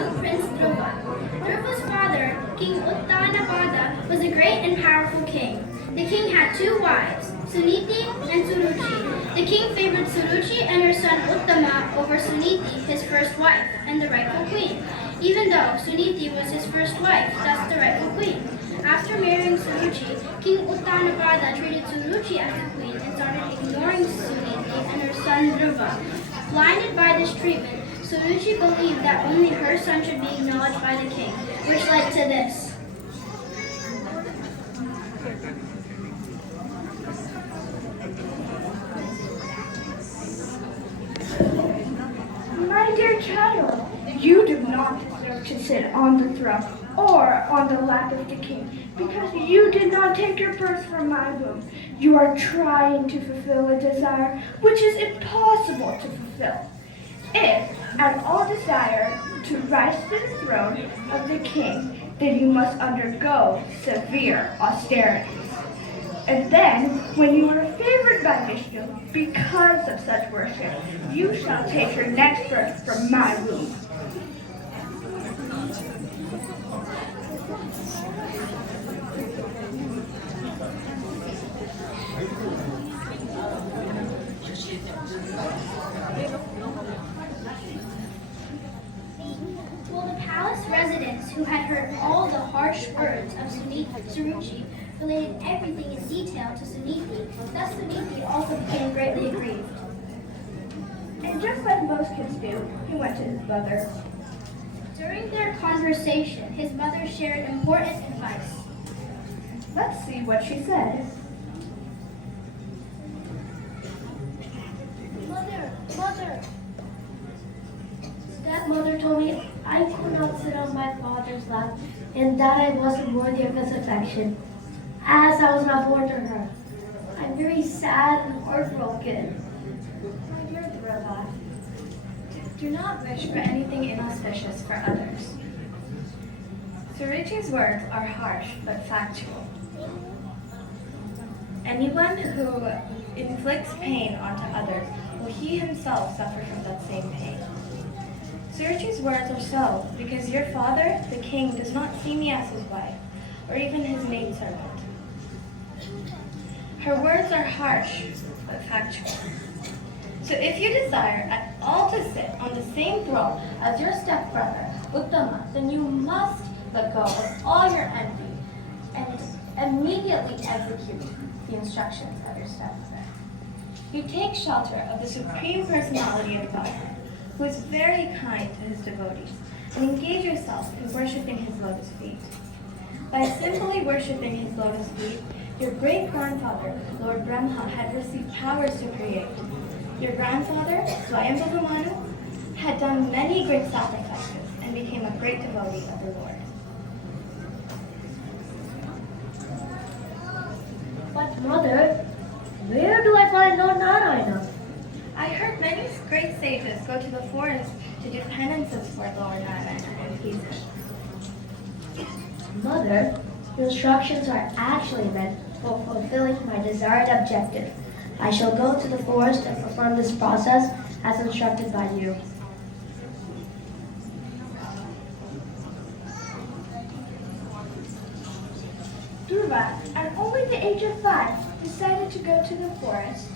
young Prince Dhruva. Dhruva's father, King Uttanapada, was a great and powerful king. The king had two wives, Suniti and Suruchi. The king favored Suruchi and her son Uttama over Suniti, his first wife, and the rightful queen, even though Suniti was his first wife, thus the rightful queen. After marrying Suruchi, King Uttanapada treated Suruchi as the queen and started ignoring Suniti and her son Dhruva. Blinded by this treatment, Suruchi believed that only her son should be acknowledged by the king, which led to this. My dear child, you do not deserve to sit on the throne or on the lap of the king because you did not take your birth from my womb. You are trying to fulfill a desire which is impossible to fulfill. If at all desire to rise to the throne of the king, then you must undergo severe austerities. And then, when you are favored by Vishnu because of such worship, you shall take your next birth from my womb. Well, the palace residents who had heard all the harsh words of Suruchi related everything in detail to Suniti. Thus Suniti also became greatly aggrieved. And just like most kids do, he went to his mother. During their conversation, his mother shared important advice. Let's see what she said. Mother. Stepmother told me I could not sit on my father's lap and that I wasn't worthy of his affection, as I was not born to her. I'm very sad and heartbroken. My dear Dhruva, do not wish for anything inauspicious for others. Suruchi's words are harsh but factual. Anyone who inflicts pain onto others will he himself suffer from that same pain. Suruchi's words are so because your father, the king, does not see me as his wife or even his maidservant. Her words are harsh but factual. So if you desire at all to sit on the same throne as your stepbrother, Uttama, then you must let go of all your envy and immediately execute the instructions of your stepmother. You take shelter of the Supreme Personality of Godhead, who is very kind to his devotees, and engage yourself in worshiping his lotus feet. By simply worshiping his lotus feet, your great-grandfather, Lord Brahma, had received powers to create. Your grandfather, Swayambhuva Manu, had done many great sacrifices and became a great devotee of the Lord. But mother, where do I find Lord Narayana? I heard many great sages go to the forest to do penances for Lord Narayana and appease him. Mother, the instructions are actually meant for fulfilling my desired objective. I shall go to the forest and perform this process as instructed by you. Dhruva, at only the age of 5, decided to go to the forest.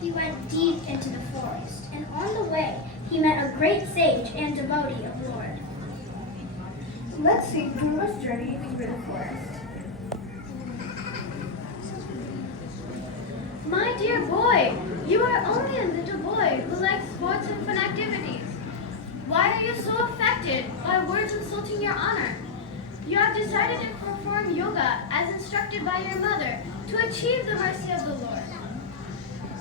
He went deep into the forest, and on the way, he met a great sage and devotee of the Lord. Let's see Dhruva's journey through the forest. My dear boy, you are only a little boy who likes sports and fun activities. Why are you so affected by words insulting your honor? You have decided to perform yoga as instructed by your mother to achieve the mercy of the Lord.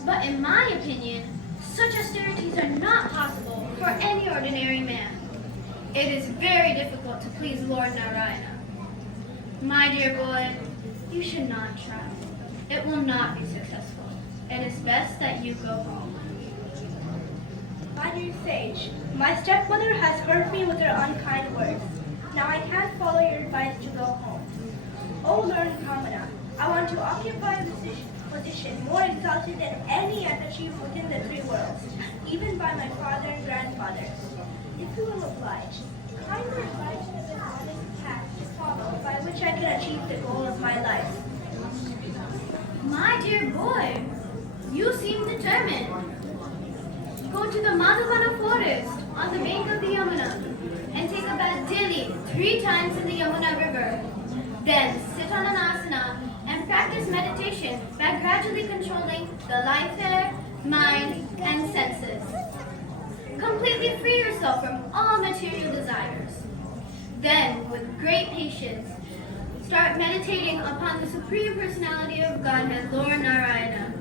But in my opinion, such austerities are not possible for any ordinary man. It is very difficult to please Lord Narayana. My dear boy, you should not try. It will not be successful. It is best that you go home. My dear sage, my stepmother has hurt me with her unkind words. Now I can't follow your advice to go home. O learned Kamana, I want to occupy a position more exalted than any I've achieved within the 3 worlds, even by my father and grandfather. If you will oblige, kindly advise me the honest path to follow by which I can achieve the goal of my life. My dear boy, you seem determined. Go to the Madhuvana forest on the bank of the Yamuna and take a bath daily 3 times in the Yamuna river. Then sit on an asana and practice meditation by gradually controlling the life there, mind, and senses. Completely free yourself from all material desires. Then, with great patience, start meditating upon the Supreme Personality of Godhead, Lord Narayana.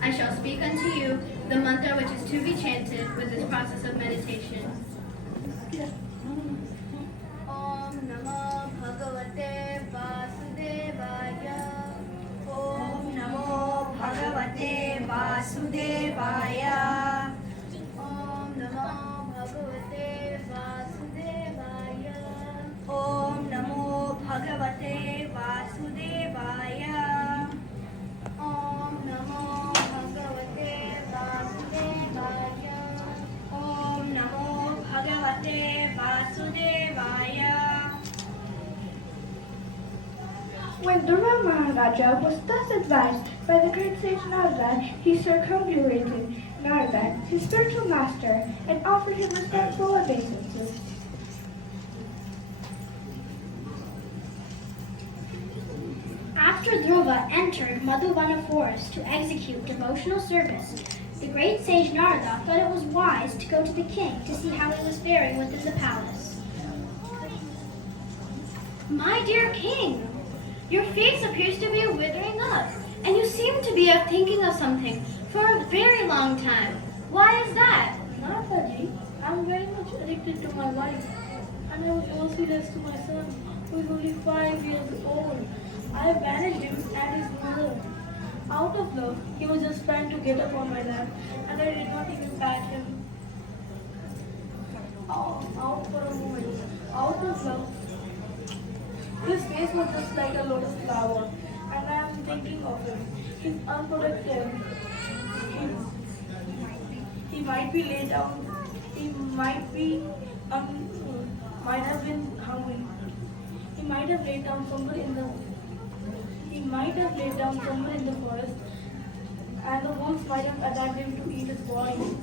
I shall speak unto you the mantra which is to be chanted with this process of meditation. Om Namo Bhagavate Vasudevaya. Om Namo Bhagavate Vasudevaya. Om Namo Bhagavate Vasudevaya. Om Namo Bhagavate Vasudevaya. Om Namo Bhagavate Vasudevaya. Om Namo Bhagavate Vasudevaya. When Dhruva Maharaja was thus advised by the great sage Narada, he circumambulated Narada, his spiritual master, and offered him respectful obeisances. After Dhruva entered Madhuvana forest to execute devotional service, the great sage Narada thought it was wise to go to the king to see how he was faring within the palace. My dear king, your face appears to be withering up, and you seem to be thinking of something for a very long time. Why is that? Mataji, I'm very much addicted to my wife, and I was also less to my son, who is only 5 years old. I banished him and his mother. Out of love, he was just trying to get up on my lap, and I did not even pat him. Out for a moment. Out of love. His face was just like a lotus flower, and I am thinking of him. He's unprotected. He might be laid down. He might have been hungry. He might have laid down somewhere in the. He might have laid down somewhere in the forest, and the wolves might have attacked him to eat his body.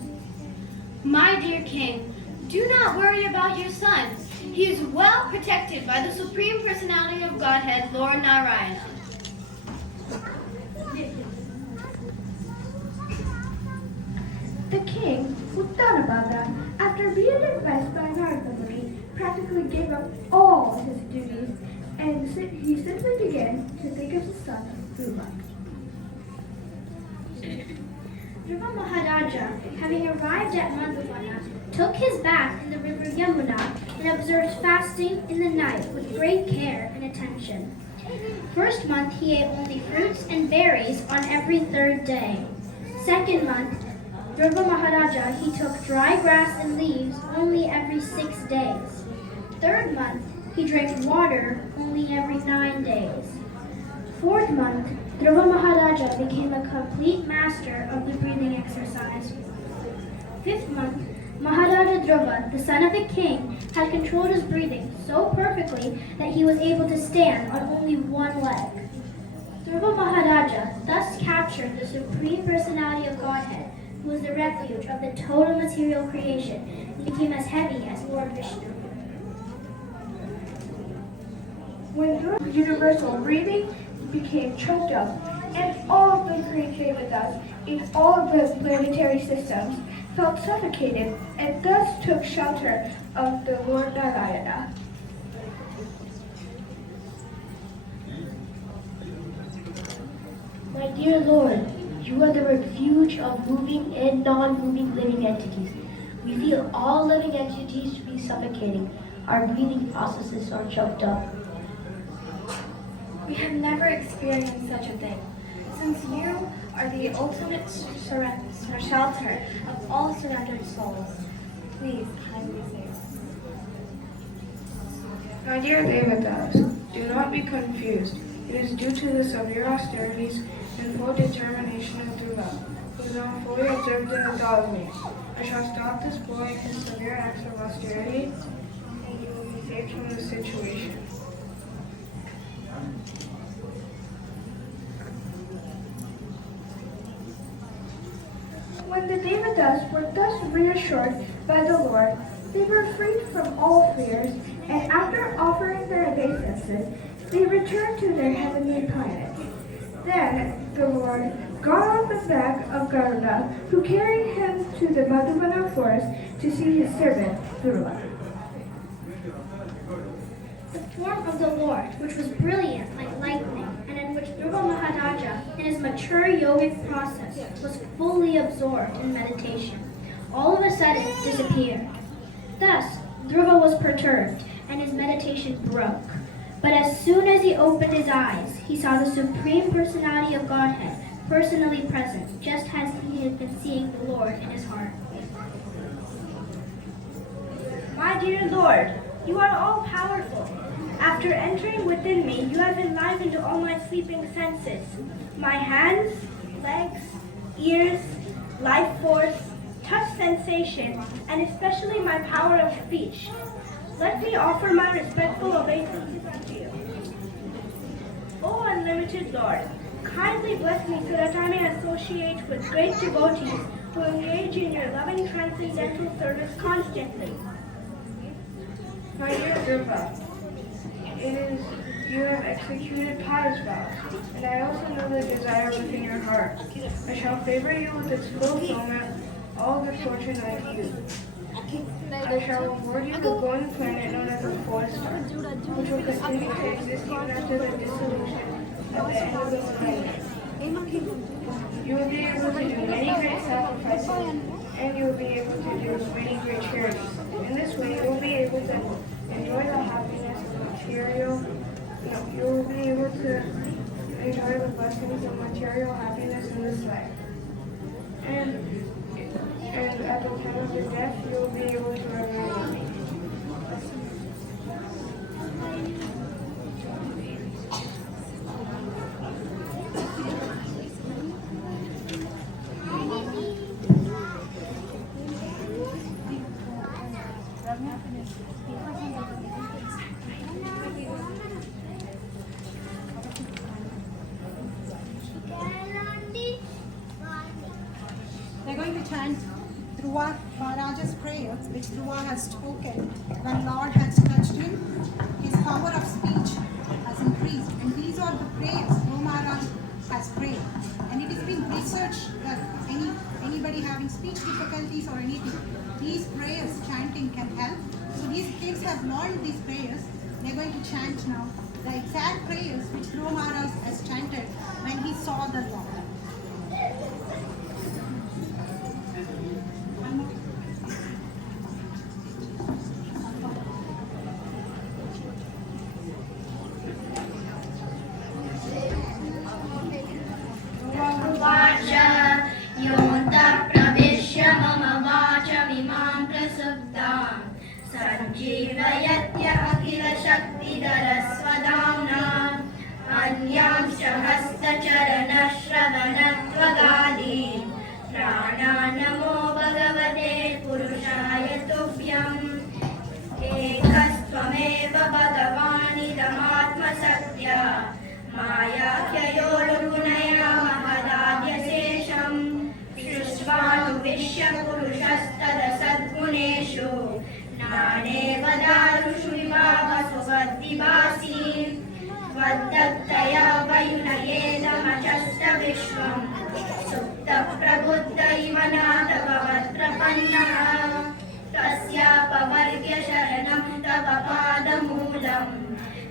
My dear king, do not worry about your son. He is well protected by the Supreme Personality of Godhead, Lord Narayana. The king, Uttanabhadra, after being advised by Narada Muni, practically gave up all his duties, and he simply began to think of his son, Dhruva. Dhruva Maharaja, having arrived at Madhuvana, took his bath in the river Yamuna and observed fasting in the night with great care and attention. First month he ate only fruits and berries on every 3rd day. Second month, Dhruva Maharaja, he took dry grass and leaves only every 6 days. Third month, he drank water only every 9 days. Fourth month, Dhruva Maharaja became a complete master of the breathing exercise. Fifth month, Maharaja Dhruva, the son of the king, had controlled his breathing so perfectly that he was able to stand on only one leg. Dhruva Maharaja thus captured the Supreme Personality of Godhead, who was the refuge of the total material creation, and became as heavy as Lord Vishnu. When Dhruva's universal breathing became choked up, and all of the great devatas in all of the planetary systems felt suffocated, and thus took shelter of the Lord Narayana. My dear Lord, you are the refuge of moving and non-moving living entities. We feel all living entities to be suffocating. Our breathing processes are choked up. We have never experienced such a thing. Since you are the ultimate shelter of all surrendered souls, please kindly save us. My dear Devatas, do not be confused. It is due to the severe austerities and full determination of Dhruva who is not fully observant in adultery. I shall stop this boy in his severe acts of austerity, and he will be saved from this situation. When the Devatas were thus reassured by the Lord, they were freed from all fears, and after offering their obeisances, they returned to their heavenly planet. Then the Lord got on the back of Garuda, who carried him to the Madhuvana forest to see his servant, Dhruva. The form of the Lord, which was brilliant like lightning, and in which Dhruva Maharaja, in his mature yogic process, was fully absorbed in meditation, all of a sudden disappeared. Thus, Dhruva was perturbed, and his meditation broke. But as soon as he opened his eyes, he saw the Supreme Personality of Godhead personally present, just as he had been seeing the Lord in his heart. My dear Lord, you are all-powerful. After entering within me, you have enlivened all my sleeping senses. My hands, legs, ears, life force, touch sensation, and especially my power of speech. Let me offer my respectful obeisances to you. O unlimited Lord, kindly bless me so that I may associate with great devotees who engage in your loving transcendental service constantly. My dear Dhruva, you have executed pious vows, and I also know the desire within your heart. I shall favor you with its fulfillment, all good fortune I give. I shall award you the golden planet known as the Forest Star, which will continue to exist even after the dissolution at the end of the planet. You will be able to do many great sacrifices, and you will be able to do many great charities. In this way, you will be able to enjoy the happiness of material. You will be able to enjoy the blessings of material happiness in this life. And at the time of your death, you will be able to remain with me. They're going to chant Dhruva Maharaj's prayer, which Dhruva has spoken when Lord has touched him. His power of speech has increased, and these are the prayers Dhruva Maharaj has prayed. And it has been researched that anybody having speech difficulties or anything, these prayers chanting can help. So these kids have learned these prayers. They're going to chant now the exact prayers which Dhruva Maharaj has chanted when he saw the Lord. जीवयत्य अखिलशक्तिधरस्वदाम्ना अन्यांश्च हस्तचरणश्रवणत्वगादीन् प्राणान्नमो भगवते पुरुषाय तुभ्यम् एकस्त्वमेव भगवानिदमात्मसत्य मायाख्ययोर्गुणया महदाद्यशेषम् सृष्ट्वानुविश्य पुरुषस्तदसद्गुणेषु नानेव दारुषु विभावसुवद्दिवासी त्वद्दत्तया वयुनयेदमचष्ट विश्वम् सुप्तप्रबुद्ध इव नाथभवत्प्रपन्नः तस्यापवर्ग्य शरणं तव पादमूलम्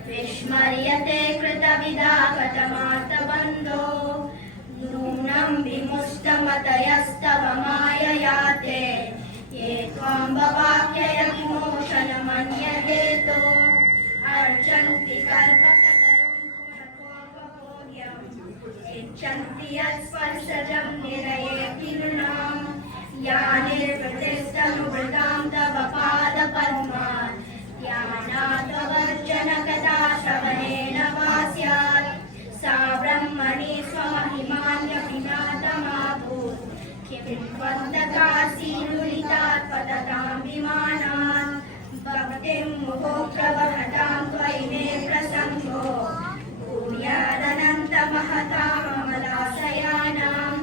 विस्मर्यते कृतविदा कथमार्तबन्धो नूनं विमुष्टमतयस्तव माययाते ये त्वां भवाप्यय विमोचनमन्यहेतो अर्चन्ति कल्पकतरुं पुनकोपभोग्यम् इच्छन्ति यत्स्पर्शजं निरयेति नृणां या निर्वृतिस्तनुवृतां तव पादपद्मात् ध्यानात्ववर्जनकदा श्रवणेन वा स्यात् सा ब्रह्मणि स्वमहिमान्यभिनादमाभूत् त्वन्दकासीनुलितात् पततां विमानात् भक्तिं मुहुप्रवहतां त्वयि मे प्रसङ्गो भूयादनन्तमहताममलाशयानां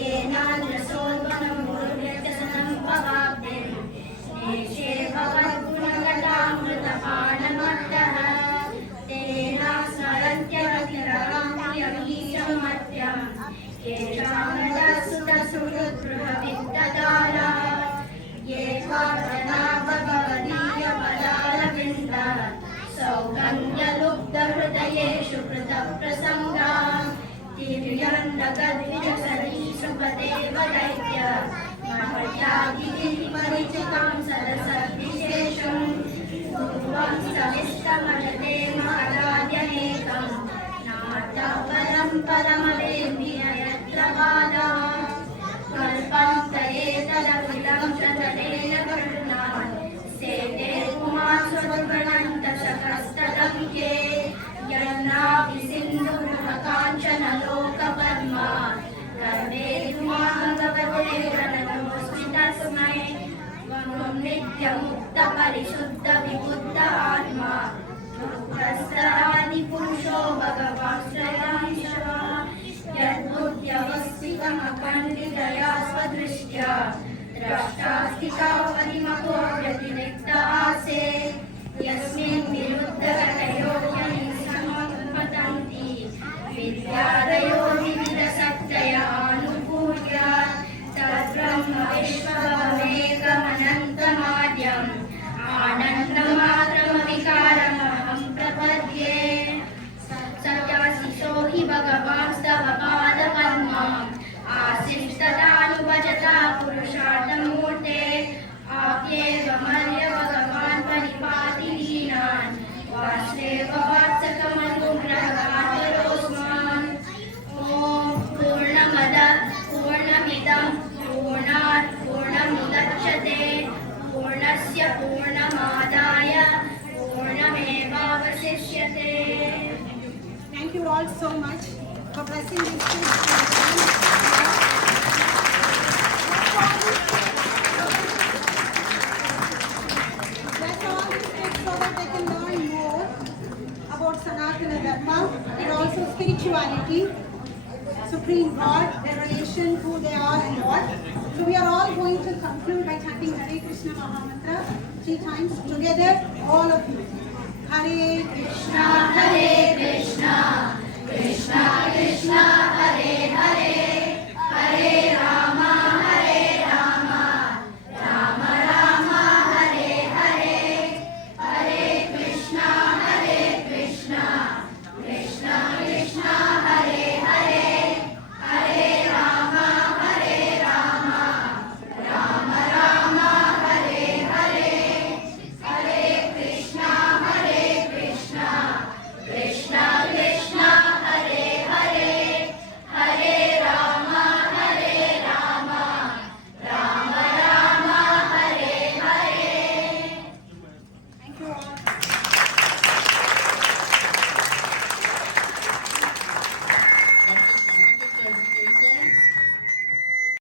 येनान्द्रसोद्वनमुरुव्यत्यसनं पवाब्धिं नेशे भवद्गुणगतामृतपानमत्तः तेना स्मरन्त्यरतिरहं केषामदसुतसुहृद्गृहविद्ददारा ये त्वार्चनाभवदीयपदारविन्द सौगन्ध्यलुब्धहृदयेषु कृतप्रसङ्गा तिर्यन्दगद्विजसरीसुपदेव दैत्य महत्यागिः परिचितं सरसद्विशेषं ध्रुवं सविष्टमजते महदाद्यनेकं नाट्यं परं परमवेद्ययत्र बाधा कल्पं तयेतरविदं च तदेन गृह्णान् सेते पुमान् स्वगणन्तशकस्तदङ्के यन्नाभि सिन्धुर्हकाञ्चनलोकपद्मा सर्वे धुमाङ्गवते प्रणतोऽस्मि तस्मै त्वं नित्यमुक्तपरिशुद्धविबुद्ध आत्मा प्रस्तरादिपुरुषो भगवान् श्रयांशः यद्बुद्ध्यवस्थितमखण्डितया स्वदृष्ट्या द्रष्टास्तिकावनिमको व्यतिरिक्त आसे यस्मिन् विरुद्धगतयो ह्यनिसम्पतन्ति विद्यादयो विविधशक्तया आनुकूल्य तद्ब्रह्म विश्वमेकमनन्तमाद्यम् आनन्दमात्रमविकारमहं प्रपद्ये सत्याशिषो हि भगवांस्तव पादपद्मम् आशिष्टदानुभजता पुरुषार्थमूर्ते आप्येवमर्य भगवान् परिपाति हीनान् वासुदेव वात्सकमनुग्रहकातरोऽस्मान् ॐ पूर्णमद पूर्णमिदं पूर्णात् पूर्णमुदच्यते पूर्णस्य पूर्णमादाय पूर्णमेवावशिष्यते. Thank you all so much for blessing these kids. Bless all these kids so that they can learn more about Sanatana Dharma and also spirituality, Supreme God, their relation, who they are and what. So we are all going to conclude by chanting Hare Krishna Mahamantra 3 times together, all of you. Hare Krishna, Krishna Krishna, Hare Hare, Hare Rama.